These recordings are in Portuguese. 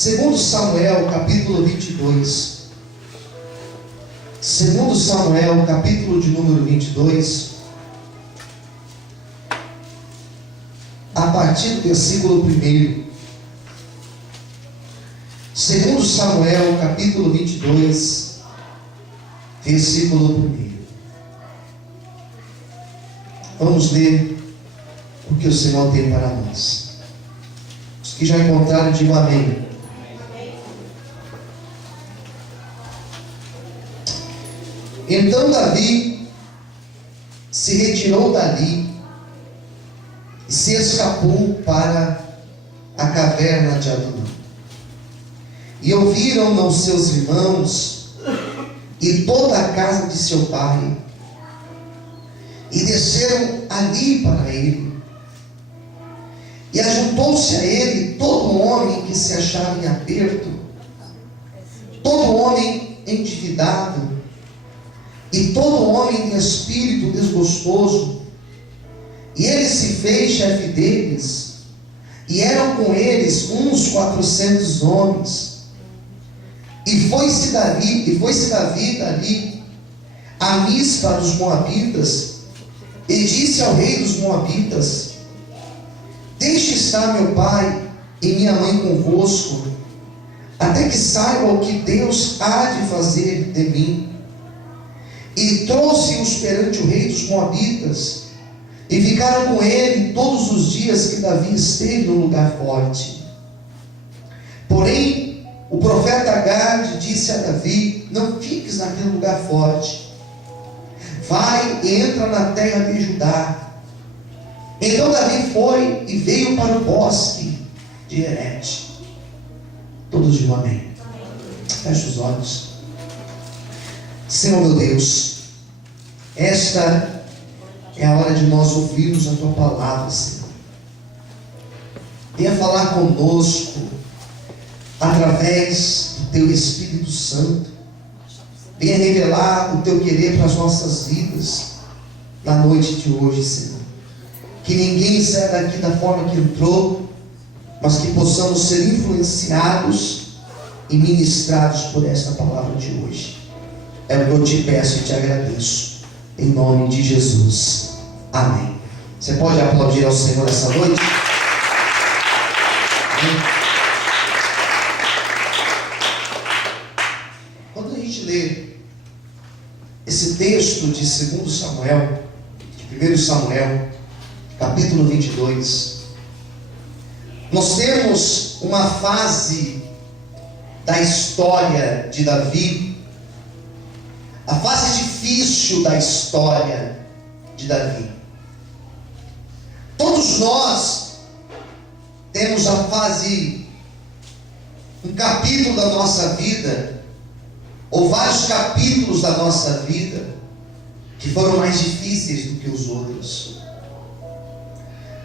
Segundo Samuel, capítulo 22. Segundo Samuel, capítulo de número 22. A partir do versículo 1. Segundo Samuel, capítulo 22, versículo 1. Vamos ler o que o Senhor tem para nós. Os que já encontraram, digam amém. Então Davi se retirou dali e se escapou para a caverna de Adulão. E ouviram-no os seus irmãos e toda a casa de seu pai, e desceram ali para ele. E ajuntou-se a ele todo homem que se achava em aperto, todo homem endividado, e todo homem de espírito desgostoso. E ele se fez chefe deles, e eram com eles uns 400 homens. E foi-se Davi dali a Mispa dos Moabitas, e disse ao rei dos Moabitas: deixe estar meu pai e minha mãe convosco, até que saiba o que Deus há de fazer de mim. E trouxe-os perante o rei dos Moabitas, e ficaram com ele todos os dias que Davi esteve no lugar forte. Porém, o profeta Gade disse a Davi: não fiques naquele lugar forte, vai e entra na terra de Judá. Então Davi foi e veio para o bosque de Herete. Todos digam amém. Feche os olhos. Senhor meu Deus, esta é a hora de nós ouvirmos a Tua palavra, Senhor. Venha falar conosco através do Teu Espírito Santo. Venha revelar o Teu querer para as nossas vidas na noite de hoje, Senhor. Que ninguém saia daqui da forma que entrou, mas que possamos ser influenciados e ministrados por esta palavra de hoje. É o que eu te peço e te agradeço, em nome de Jesus. Amém. Você pode aplaudir ao Senhor essa noite? Amém. Quando a gente lê esse texto de 2 Samuel, de 1 Samuel, capítulo 22, nós temos uma fase da história de Davi, a fase difícil da história de Davi. Todos nós temos a fase, um capítulo da nossa vida, ou vários capítulos da nossa vida, que foram mais difíceis do que os outros.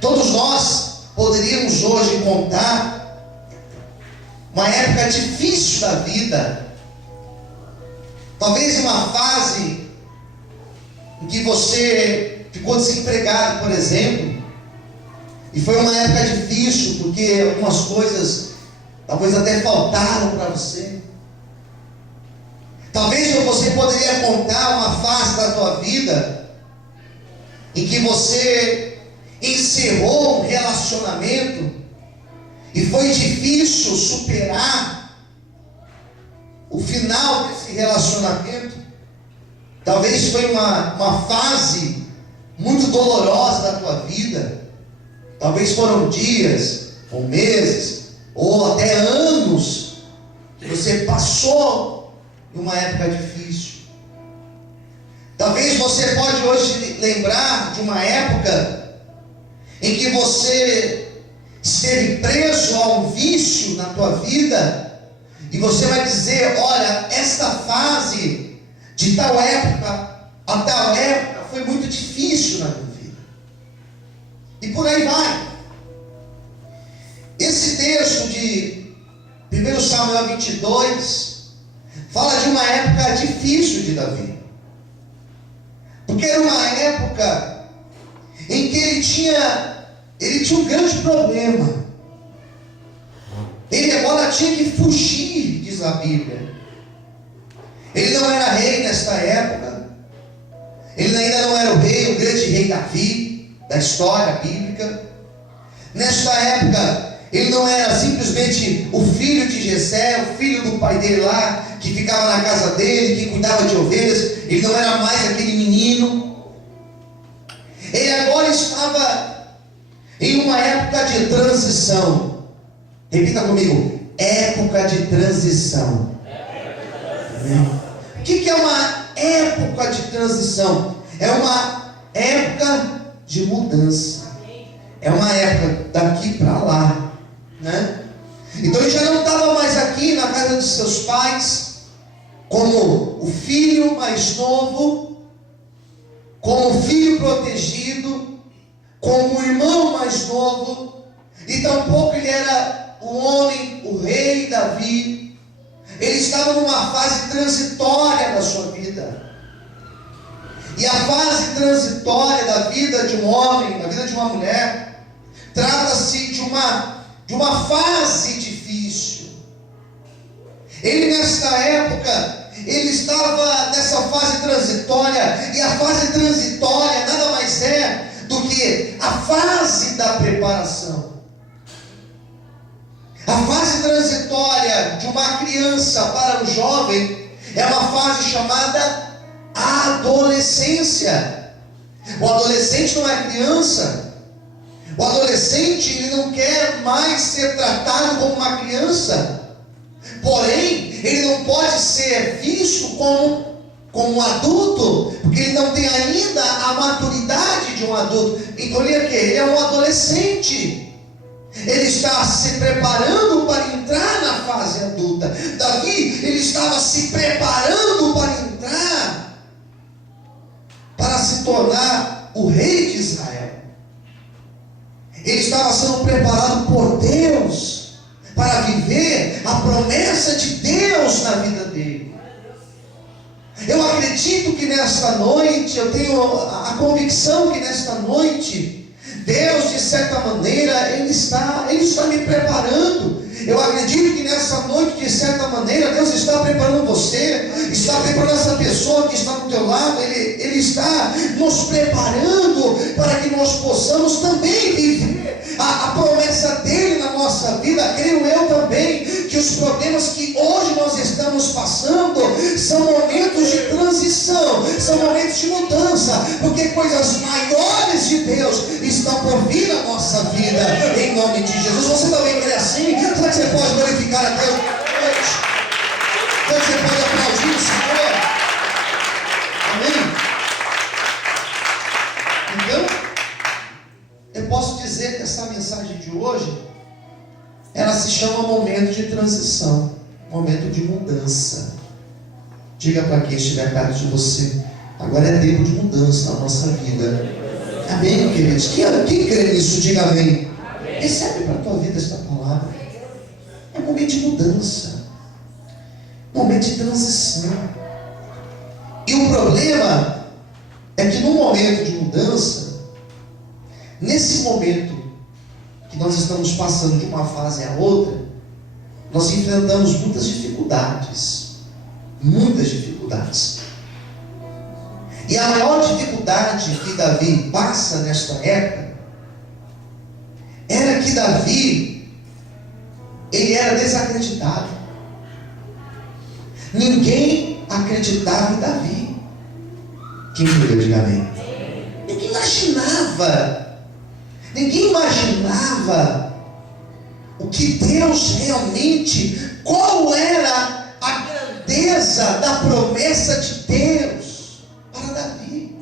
Todos nós poderíamos hoje contar uma época difícil da vida. Talvez uma fase em que você ficou desempregado, por exemplo, e foi uma época difícil porque algumas coisas talvez até faltaram para você. Talvez você poderia contar uma fase da tua vida em que você encerrou um relacionamento e foi difícil superar o final desse relacionamento. Talvez foi uma fase muito dolorosa da tua vida. Talvez foram dias, ou meses, ou até anos que você passou em uma época difícil. Talvez você pode hoje lembrar de uma época em que você esteve preso a um vício na tua vida. E você vai dizer: olha, esta fase de tal época a tal época foi muito difícil na minha vida. E por aí vai. Esse texto de 1 Samuel 22 fala de uma época difícil de Davi. Porque era uma época em que ele tinha um grande problema. Ele agora tinha que fugir, diz a Bíblia. Ele não era rei nesta época. Ele ainda não era o grande rei Davi, da história bíblica. Nesta época, ele não era simplesmente o filho de Jessé, o filho do pai dele lá, que ficava na casa dele, que cuidava de ovelhas. Ele não era mais aquele menino. Ele agora estava em uma época de transição. Repita comigo: época de transição. O que é uma época de transição? É uma época de mudança. É uma época daqui para lá, né? Então ele já não estava mais aqui na casa de seus pais, como o filho mais novo, como o filho protegido, como o irmão mais novo, e tampouco ele era o homem, o rei Davi. Ele estava numa fase transitória da sua vida. E a fase transitória da vida de um homem, da vida de uma mulher, trata-se de uma fase difícil. Ele nesta época, ele estava nessa fase transitória, e a fase transitória nada mais é do que a fase da preparação. A fase transitória de uma criança para um jovem é uma fase chamada adolescência. O adolescente não é criança. O adolescente, ele não quer mais ser tratado como uma criança. Porém, ele não pode ser visto como um adulto, porque ele não tem ainda a maturidade de um adulto. Então ele é o quê? Ele é um adolescente. Ele está se preparando para entrar na fase adulta. Davi, ele estava se preparando para entrar, para se tornar o rei de Israel. Ele estava sendo preparado por Deus para viver a promessa de Deus na vida dele. Eu acredito que nesta noite, eu tenho a convicção que nesta noite, Deus, de certa maneira, Ele está me preparando. Eu acredito que nessa noite, de certa maneira, Deus está preparando você, está preparando essa pessoa que está do teu lado. Ele está nos preparando para que nós possamos também viver a promessa dele na nossa vida. Creio eu também que os problemas que hoje nós estamos passando são momentos de transição, são momentos de mudança, porque coisas maiores de Deus estão por vir na nossa vida, em nome de Jesus. Você também crê assim? Será que você pode glorificar a Deus hoje? Será que você pode aplaudir o Senhor? Amém? Então, eu posso dizer que essa mensagem de hoje, ela se chama momento de transição, momento de mudança. Diga para quem estiver perto de você: agora é tempo de mudança na nossa vida. Amém, queridos? Quem crê nisso, diga amém. Recebe para a tua vida esta palavra. É um momento de mudança, momento de transição. E o problema é que no momento de mudança, nesse momento que nós estamos passando de uma fase a outra, nós enfrentamos muitas dificuldades. Muitas dificuldades. E a maior dificuldade que Davi passa nesta época era que Davi, ele era desacreditado. Ninguém acreditava em Davi. Quem creu, diga amém. Ninguém imaginava o que Deus realmente, qual era a grandeza da promessa de Deus para Davi.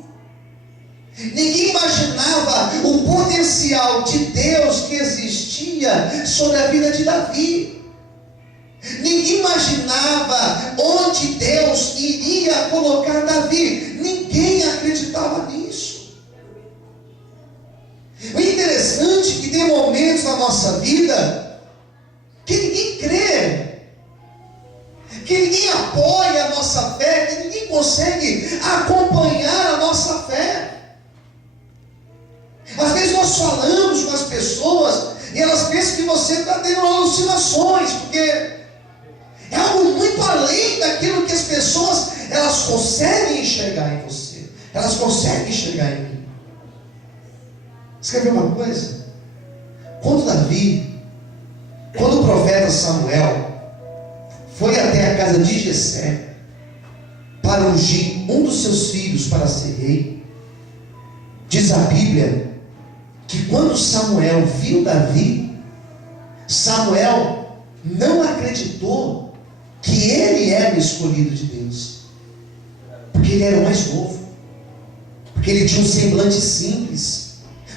Ninguém imaginava o potencial de Deus que existia sobre a vida de Davi. Ninguém imaginava onde Deus iria colocar Davi. Ninguém acreditava nisso. O interessante é que tem momentos na nossa vida que ninguém crê, que ninguém apoia a nossa fé, que ninguém consegue acompanhar a nossa fé. Às vezes nós falamos com as pessoas e elas pensam que você está tendo alucinações, porque é algo muito além daquilo que as pessoas, elas conseguem enxergar em você, elas conseguem enxergar em mim. Você quer ver uma coisa? Quando o profeta Samuel foi até a casa de Jessé para ungir um dos seus filhos para ser rei, diz a Bíblia que quando Samuel viu Davi, Samuel não acreditou que ele era o escolhido de Deus, porque ele era o mais novo, porque ele tinha um semblante simples,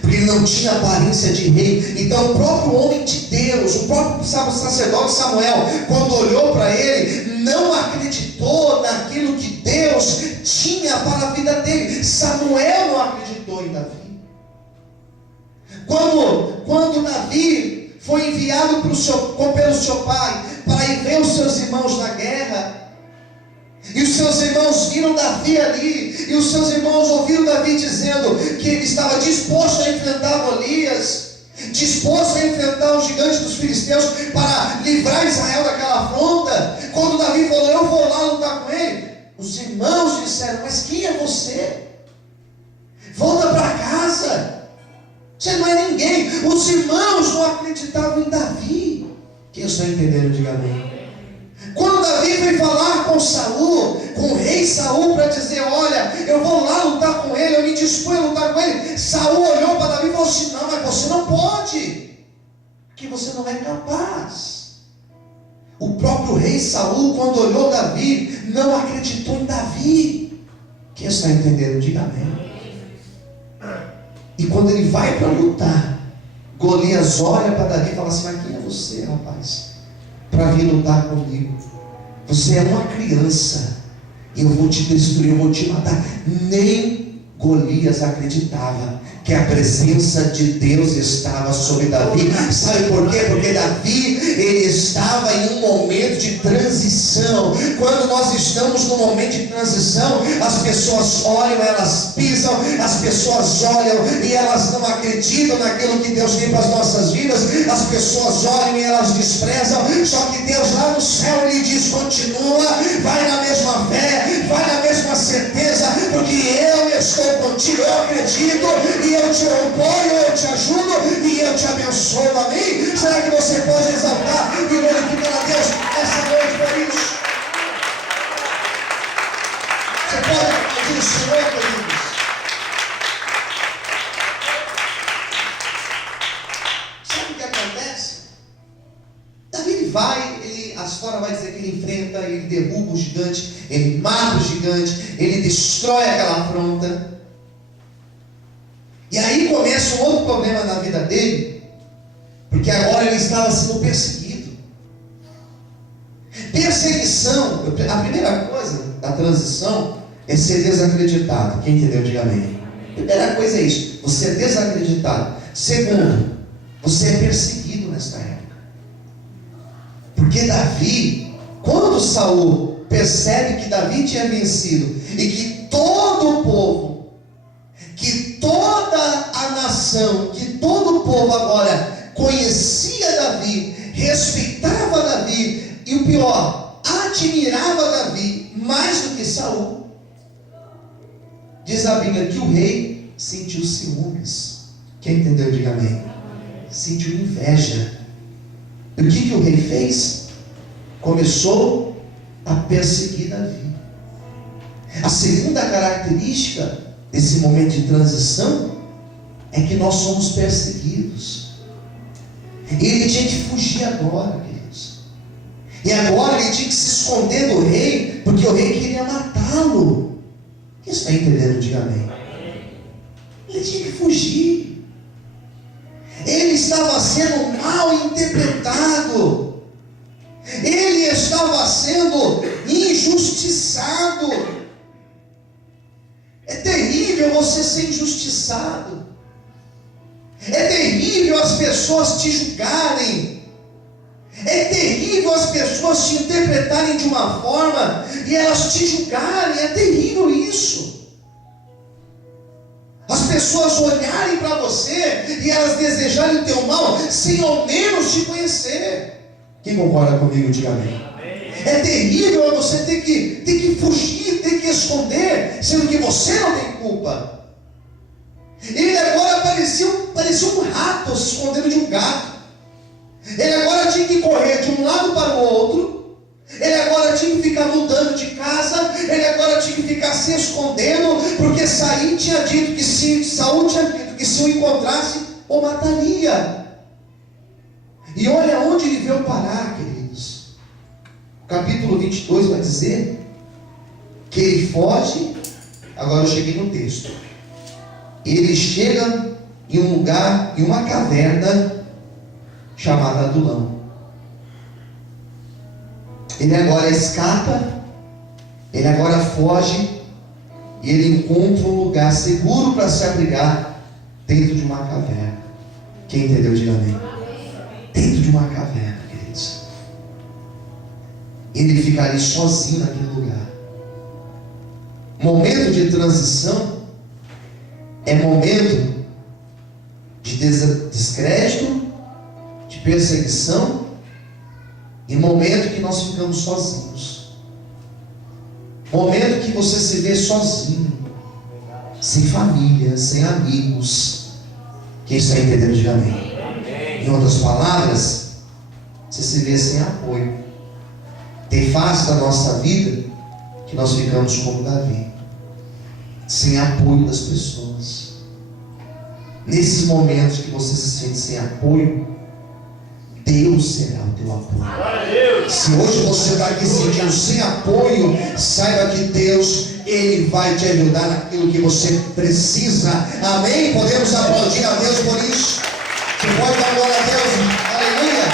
porque ele não tinha aparência de rei. Então o próprio homem de Deus, o próprio sacerdote Samuel, quando olhou para ele, não acreditou naquilo que Deus tinha para a vida dele. Samuel não acreditou em Davi. Quando Davi foi enviado pelo seu pai para ir ver os seus irmãos na guerra, e os seus irmãos viram Davi ali, e os seus irmãos ouviram Davi dizendo que ele estava disposto a enfrentar Golias, disposto a enfrentar o gigante dos filisteus para livrar Israel daquela afronta. Quando Davi falou, eu vou lá lutar com ele, os irmãos disseram, mas quem é você? Volta para casa, você não é ninguém. Os irmãos não acreditavam em Davi. Quem está entendendo, diga amém. Quando Davi veio falar com Saul, com o rei Saul, para dizer, olha, eu vou lá lutar com ele, eu me disponho a lutar com ele, Saul olhou para Davi e falou assim, não, mas você não pode, porque você não é capaz. O próprio rei Saul, quando olhou Davi, não acreditou em Davi. Quem está entendendo, diga amém. E quando ele vai para lutar, Golias olha para Davi e fala assim, mas quem é você, rapaz, para vir lutar comigo? Você é uma criança, eu vou te destruir, eu vou te matar. Nem Golias acreditava que a presença de Deus estava sobre Davi. Sabe por quê? Porque Davi, ele estava em um momento de transição. Quando nós estamos num momento de transição, as pessoas olham, elas pisam, as pessoas olham e elas não acreditam naquilo que Deus tem para as nossas vidas, as pessoas olham e elas desprezam. Só que Deus lá no céu, Ele diz, continua, vai na mesma fé, vai na mesma certeza, porque eu estou contigo, eu acredito, e eu te apoio, eu te ajudo e eu te abençoo, amém? Será que você pode exaltar e glorificar a Deus essa noite por isso? Você pode aplaudir o Senhor, queridos? Sabe o que acontece? Davi ele vai, a história vai dizer que ele enfrenta, ele derruba o gigante, ele mata o gigante, ele destrói aquela afronta. E aí começa um outro problema na vida dele, porque agora ele estava sendo perseguido. Perseguição, a primeira coisa da transição é ser desacreditado. Quem entendeu, diga amém. Primeira coisa é isso, você é desacreditado. Segundo, você é perseguido nesta época. Porque Davi, quando Saul percebe que Davi tinha vencido e que todo o povo, que toda a nação, que todo o povo agora conhecia Davi, respeitava Davi e o pior, admirava Davi mais do que Saul, diz a Bíblia que o rei sentiu ciúmes. Quem entendeu, diga amém. Sentiu inveja. E o que o rei fez? Começou a perseguir Davi. A segunda característica desse momento de transição é que nós somos perseguidos. Ele tinha que fugir agora, queridos. E agora ele tinha que se esconder do rei, porque o rei queria matá-lo. Quem está entendendo? Diga amém. Ele tinha que fugir. Ele estava sendo mal interpretado. Ele estava sendo injustiçado. É terrível você ser injustiçado. É terrível as pessoas te julgarem. É terrível as pessoas te interpretarem de uma forma e elas te julgarem. É terrível isso. As pessoas olharem para você e elas desejarem o teu mal, sem ao menos te conhecer. Quem concorda comigo, diga amém. É terrível você ter que fugir, ter que esconder, sendo que você não tem culpa. Ele agora parecia um rato se escondendo de um gato. Ele agora tinha que correr de um lado para o outro. Ele agora tinha que ficar mudando de casa. Ele agora tinha que ficar se escondendo, porque Saul tinha dito que se o encontrasse, o mataria. E olha onde ele veio parar, queridos. O capítulo 22 vai dizer que ele foge. Agora eu cheguei no texto. Ele chega em um lugar, em uma caverna chamada Adulão. Ele agora escapa, ele agora foge, e ele encontra um lugar seguro para se abrigar dentro de uma caverna. Quem entendeu, diga amém. Dentro de uma caverna, queridos. Ele fica ali sozinho naquele lugar. Momento de transição é momento de descrédito, de perseguição, e momento que nós ficamos sozinhos. Momento que você se vê sozinho, sem família, sem amigos. Quem está entendendo, diga amém. Em outras palavras, você se vê sem apoio. Tem fases da nossa vida que nós ficamos como Davi, sem apoio das pessoas. Nesses momentos que você se sente sem apoio, Deus será o teu apoio. Se hoje você está aqui sentindo sem apoio, saiba que Deus, Ele vai te ajudar naquilo que você precisa. Amém? Podemos aplaudir a Deus por isso? Você pode dar glória a Deus? Aleluia!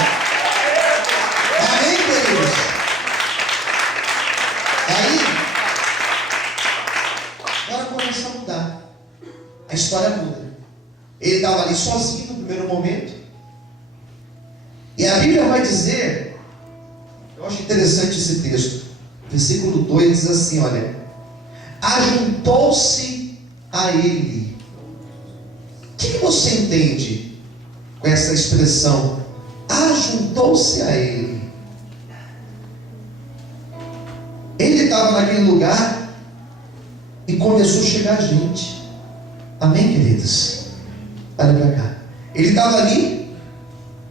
Amém, queridos? Aí, agora começa a mudar. A história muda. Ele estava ali sozinho no primeiro momento. E a Bíblia vai dizer, eu acho interessante esse texto, versículo 2 diz assim, olha: ajuntou-se a ele. O que você entende com essa expressão? Ajuntou-se a ele. Ele estava naquele lugar e começou a chegar gente. Amém, queridos? Olha para cá. Ele estava ali,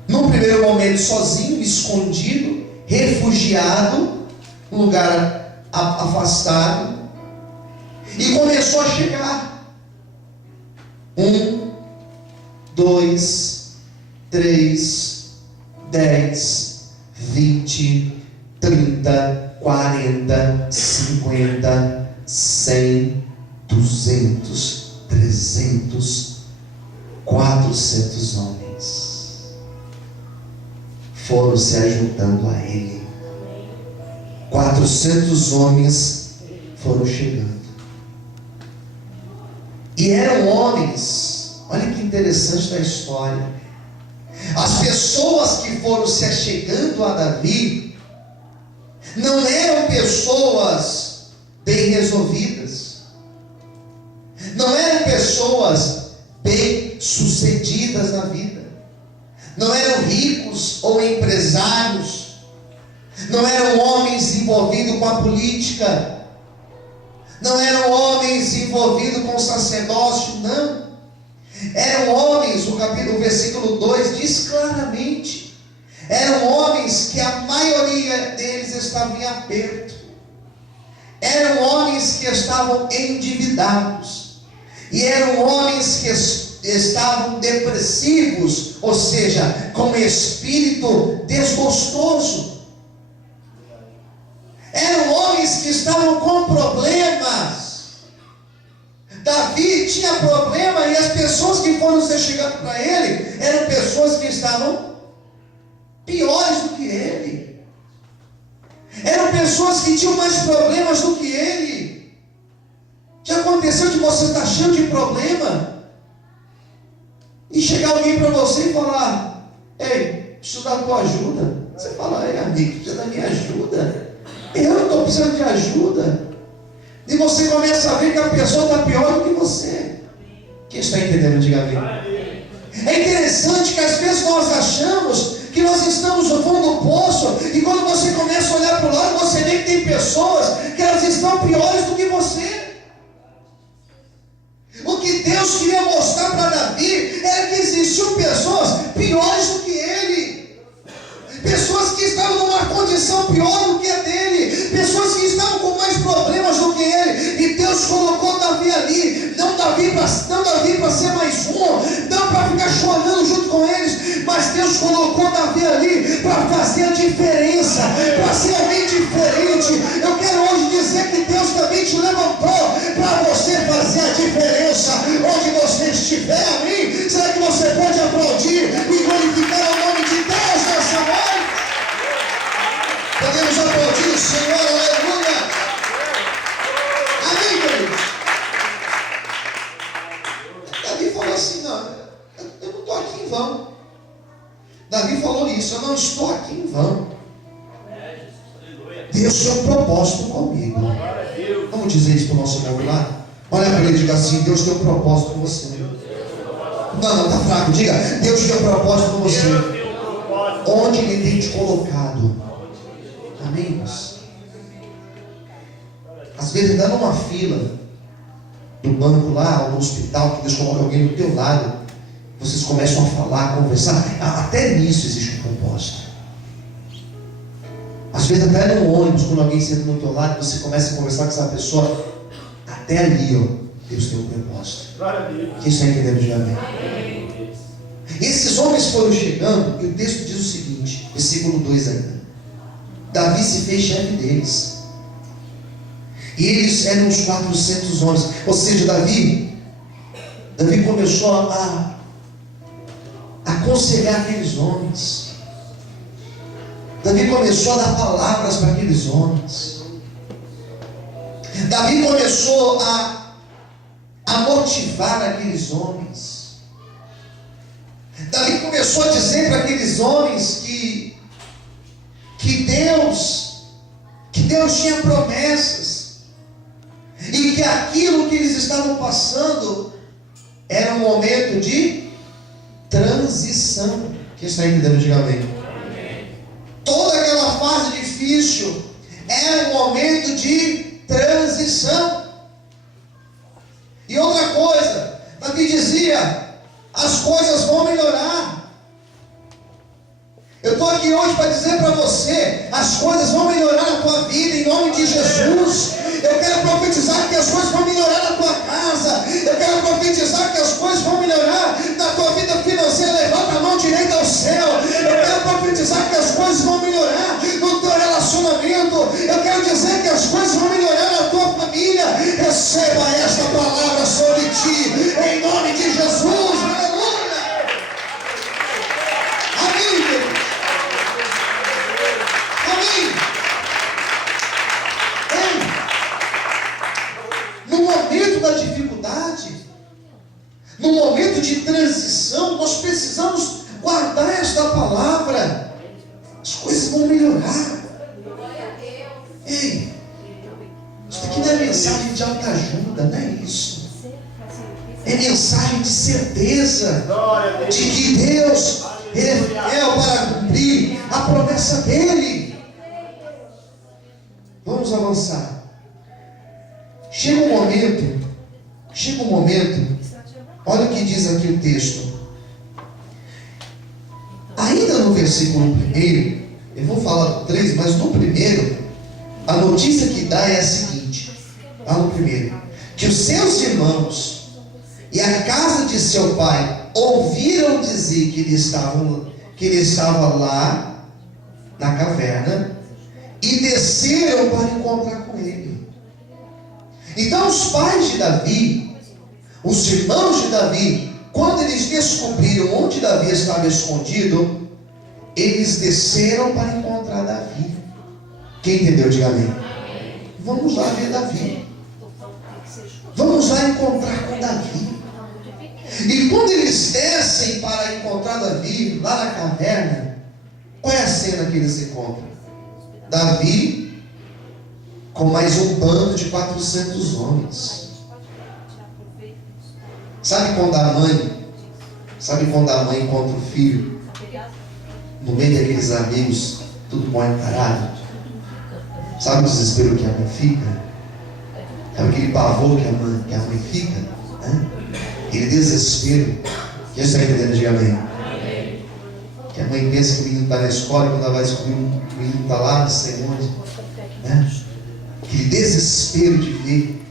num primeiro momento sozinho, escondido, refugiado, um lugar afastado, e começou a chegar. 1, 2, 3, 10, 20, 30, 40, 50, 100, 200, 300, 400 homens foram se ajuntando a ele. 400 homens foram chegando. E eram homens, olha que interessante da história. As pessoas que foram se achegando a Davi não eram pessoas bem resolvidas, não eram pessoas bem sucedidas na vida, não eram ricos ou empresários, não eram homens envolvidos com a política, não eram homens envolvidos com o sacerdócio, não. Eram homens, o versículo 2 diz claramente, eram homens que a maioria deles estavam em aperto, eram homens que estavam endividados, e eram homens que estavam depressivos, ou seja, com espírito desgostoso. Eram homens que estavam com problemas. Davi tinha problema, e as pessoas que foram se chegando para ele eram pessoas que estavam piores do que ele, eram pessoas que tinham mais problemas do que ele. Já aconteceu de você estar cheio de problema e chegar alguém para você e falar: ei, preciso da tua ajuda? Você fala: ei, amigo, precisa da minha ajuda? Eu não estou precisando de ajuda. E você começa a ver que a pessoa está pior do que você. Quem está entendendo? Diga amém. É interessante que às vezes nós achamos que nós estamos no fundo do poço, e quando você começa a olhar para o lado, você vê que tem pessoas que elas estão piores do que você. O que Deus queria mostrar para Davi era que existiam pessoas piores do que ele, pessoas que estavam numa condição pior do que a dele, pessoas que estavam com mais problemas do que ele, e Deus colocou Davi ali, não Davi para ser mais um, não para ficar chorando junto com eles, mas Deus colocou Davi ali para fazer a diferença, para ser alguém diferente. Eu quero hoje dizer que Deus também te levantou para você fazer a diferença onde você estiver, amém? Será que você pode aplaudir e glorificar o nome de Deus nessa noite? Podemos aplaudir o Senhor, aleluia. Amém, queridos? Davi falou assim, não, eu não estou aqui em vão. Davi falou isso, eu não estou aqui em vão. Deus tem um propósito comigo. Vamos dizer isso para o nosso irmão lá? Olha para ele e diga assim, Deus tem um propósito com você. Não, está fraco, diga, Deus tem um propósito com você. Onde Ele tem te colocado. Amém, irmãos? Às vezes ainda numa fila do banco lá, ou no hospital, que Deus coloca alguém do teu lado, vocês começam a falar, a conversar, até nisso existe um propósito. Às vezes até no ônibus, quando alguém senta no teu lado, você começa a conversar com essa pessoa, até ali, ó, Deus tem um propósito. Quem está entendendo de amém? Esses homens foram chegando, e o texto diz o seguinte, versículo 2 ainda. Davi se fez chefe deles. E eles eram uns 400 homens. Ou seja, Davi começou a aconselhar aqueles homens. Davi começou a dar palavras para aqueles homens. Davi começou a motivar aqueles homens. Davi começou a dizer para aqueles homens que Deus tinha promessas, e que aquilo que eles estavam passando era um momento de transição. Quem está entendendo, diga amém. Toda aquela fase difícil era um momento de transição. E outra coisa, Davi dizia, as coisas vão melhorar. Eu estou aqui hoje para dizer para você, as coisas vão melhorar na tua vida, em nome de Jesus. Eu quero profetizar que as coisas vão melhorar na tua casa. Eu quero profetizar que as coisas vão melhorar na tua vida financeira. Levanta a mão direita ao céu. Eu quero profetizar que as coisas vão melhorar no teu relacionamento. Eu quero dizer que as coisas vão melhorar na tua família. Receba esta palavra sobre ti, em nome de Jesus. Aleluia. Amém, Deus. Amém. No momento da dificuldade, no momento de transição, nós precisamos guardar esta palavra. As coisas vão melhorar. Ei, isso aqui não é mensagem de autoajuda, não é isso. É mensagem de certeza de que Deus é fiel para cumprir a promessa dele. Vamos avançar. Chega um momento, olha o que diz aqui o texto. Ainda no versículo 1, eu vou falar do 3, mas no primeiro, a notícia que dá é a seguinte: lá no primeiro, que os seus irmãos e a casa de seu pai ouviram dizer que ele estava lá na caverna e desceram para encontrar com ele. Então os pais de Davi, os irmãos de Davi, quando eles descobriram onde Davi estava escondido, eles desceram para encontrar Davi. Quem entendeu, diga amém. Vamos lá ver Davi. Vamos lá encontrar com Davi. E quando eles descem para encontrar Davi, lá na caverna, qual é a cena que eles encontram? Davi com mais um bando de 400 homens. Sabe quando a mãe encontra o filho no meio daqueles amigos, tudo mal encarado? Sabe o desespero que a mãe fica? Sabe aquele pavor que a mãe fica? Né? Aquele desespero. Quem está entendendo? Diga amém. Que a mãe pensa que o menino está na escola, quando ela vai descobrir o menino está lá, não sei onde. Né? Aquele desespero de ver.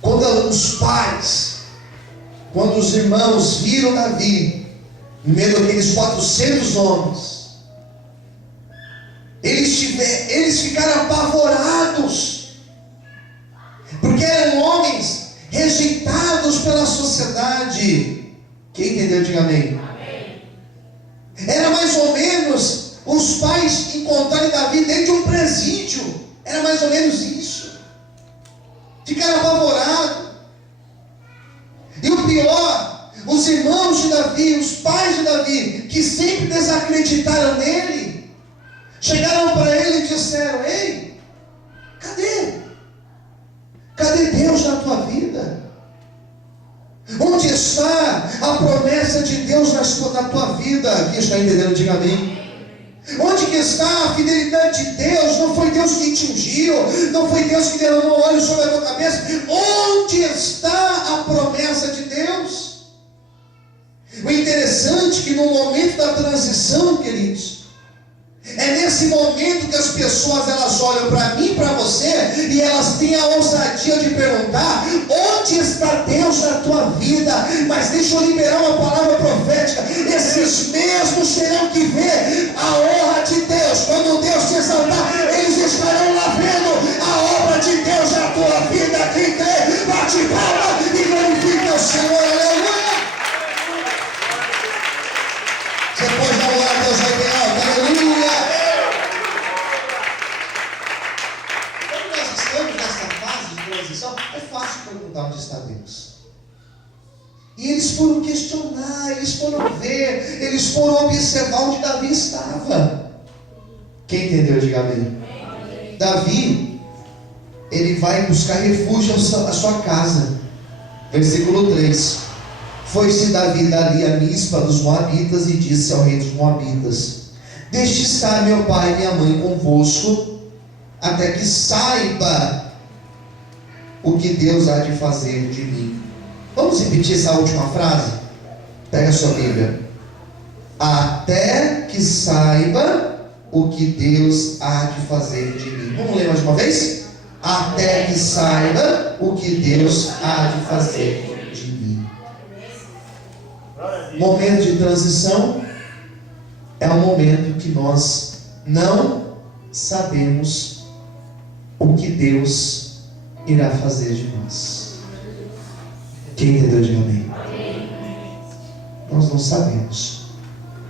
Quando os pais, quando os irmãos viram Davi, no meio daqueles 400 homens, eles ficaram apavorados, porque eram homens rejeitados pela sociedade. Quem entendeu? Diga amém. Era mais ou menos os pais encontrarem Davi dentro de um presídio. Era mais ou menos isso. Ficaram apavorados. E o pior, os irmãos de Davi, os pais de Davi, que sempre desacreditaram nele, chegaram para ele e disseram: ei, cadê Deus na tua vida? Onde está a promessa de Deus na tua vida? Quem está entendendo? Diga amém. Onde que está a fidelidade de Deus? Não foi Deus que te ungiu, não foi Deus que derramou óleo sobre a tua cabeça. Onde está a promessa de Deus? O interessante é que no momento da transição, queridos, é nesse momento que as pessoas elas olham para mim, para você, e elas têm a ousadia de perguntar: onde está Deus na tua vida? Mas deixa eu liberar uma palavra profética. Esses mesmos terão que ver a honra de Deus. Quando Deus te exaltar, eles estarão lá vendo a obra de Deus na tua vida. Quem crê, bate palma e glorifica o Senhor. Aleluia. Você pode dar glória a Deus aí bem alto. Aleluia. Quando nós estamos nessa fase de transição, é fácil perguntar onde está Deus. E eles foram questionar, eles foram ver, eles foram observar onde Davi estava. Quem entendeu? Diga amém. Davi, ele vai buscar refúgio à sua casa. Versículo 3. Foi-se Davi dali a Mispa dos Moabitas e disse ao rei dos Moabitas: deixe estar meu pai e minha mãe convosco, até que saiba o que Deus há de fazer de mim. Vamos repetir essa última frase? Pega a sua Bíblia. Até que saiba o que Deus há de fazer de mim. Vamos ler mais uma vez? Até que saiba o que Deus há de fazer de mim. Momento de transição é um momento que nós não sabemos o que Deus irá fazer de nós. Quem entendeu? Diga amém. Nós não sabemos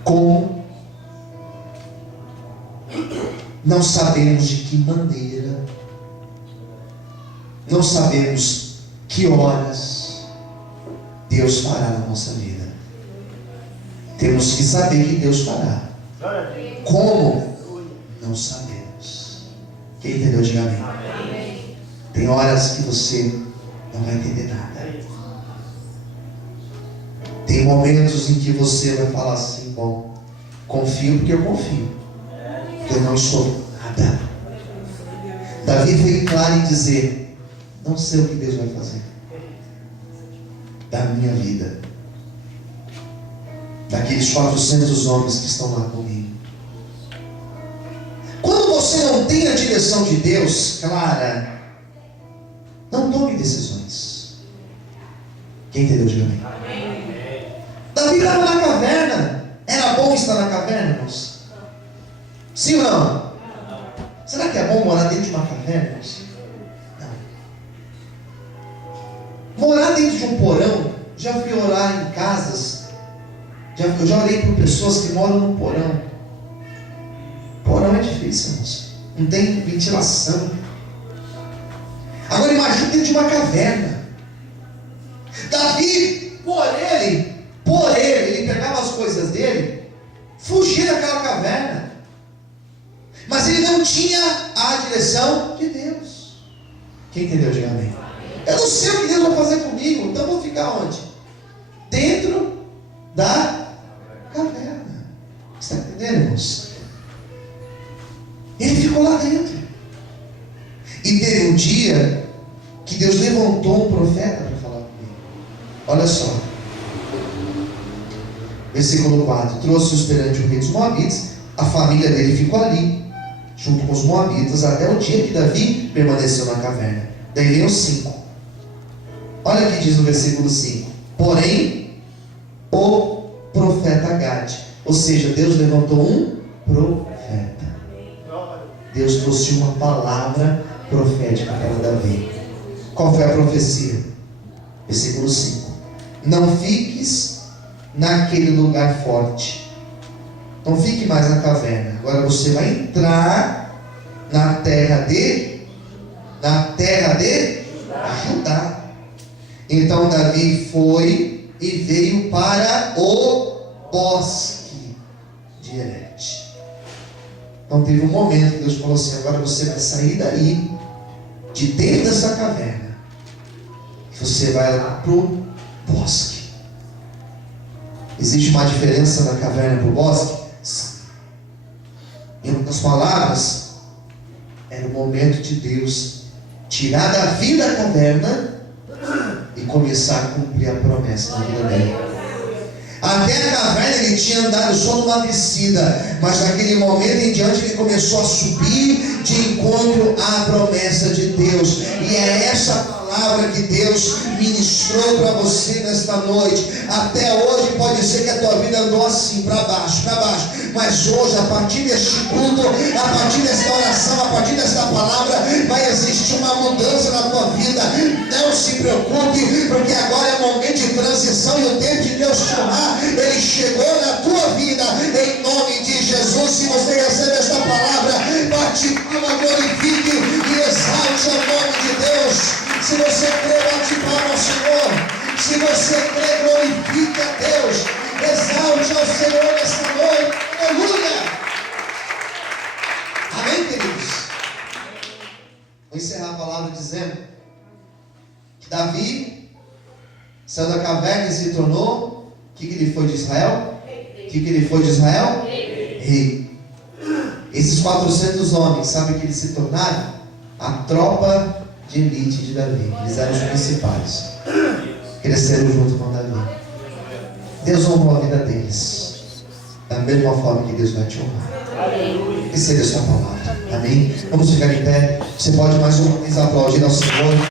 como, não sabemos de que maneira, não sabemos que horas Deus fará na nossa vida. Temos que saber que Deus fará. Como? Não sabemos. Quem entendeu? Diga amém. Tem horas que você não vai entender nada. Tem momentos em que você vai falar assim: bom, confio porque eu confio, porque eu não estou nada. Davi foi claro em dizer: não sei o que Deus vai fazer da minha vida, daqueles 400 homens que estão lá comigo. Quando você não tem a direção de Deus clara, não tome decisões. Quem entendeu? Diga amém. Davi estava na caverna. Era bom estar na caverna, irmãos? Sim ou não? Será que é bom morar dentro de uma caverna, irmãos? Não. Morar dentro de um porão, já fui orar em casas, eu já orei por pessoas que moram no porão. Porão é difícil, irmãos. Não tem ventilação. Agora imagine dentro de uma caverna. Davi, por ele pegava as coisas dele, fugia daquela caverna. Mas ele não tinha a direção de Deus. Quem entendeu? Diga amém. Eu não sei o que Deus vai fazer comigo, então vou ficar onde? dentro da caverna. Está entendendo, irmãos? Ele ficou lá dentro. E teve um dia que Deus levantou um profeta para falar com ele. Olha só. Versículo 4. Trouxe-os perante o rei dos Moabitas. A família dele ficou ali, junto com os Moabitas, até o dia que Davi permaneceu na caverna. Daí vem o 5. Olha o que diz no versículo 5. Porém, o profeta Gade. Ou seja, Deus levantou um profeta. Deus trouxe uma palavra profética para Davi. Qual foi a profecia? Versículo 5. Não fiques naquele lugar forte. Não fique mais na caverna. Agora você vai entrar na terra de Judá. Então Davi foi e veio para o bosque de Herete. Então teve um momento que Deus falou assim: agora você vai sair daí, de dentro dessa caverna, e você vai lá para o bosque. Existe uma diferença da caverna para o bosque? Em outras palavras, era o momento de Deus tirar Davi da caverna e começar a cumprir a promessa na vida dele. Até a caverna ele tinha andado só numa descida, mas naquele momento em diante ele começou a subir de encontro à promessa de Deus. E é essa palavra que Deus ministrou para você nesta noite. Até hoje pode ser que a tua vida andou assim, para baixo, mas hoje, a partir deste culto, a partir desta oração, a partir desta palavra, vai existir uma mudança na tua vida. Não se preocupe, porque agora é momento de transição e o tempo de Deus te honrar, ele chegou na tua vida, em nome de Jesus. Se você recebe esta palavra, bate palma, glorifique e exalte o nome de Deus. Se você crê, bate palma ao Senhor. Se você crê, glorifique a Deus. Exalte ao Senhor nesta noite. Aleluia! Amém, queridos? Vou encerrar a palavra dizendo que Davi saiu da caverna e se tornou, o que ele foi de Israel? O que ele foi de Israel? Rei. Esses 400 homens, sabe o que eles se tornaram? A tropa de elite de Davi. Eles eram os principais. Cresceram junto com Davi. Deus honrou a vida deles, da mesma forma que Deus vai te honrar. Que seja a sua palavra. Amém? Vamos ficar em pé. Você pode mais uma vez aplaudir ao Senhor.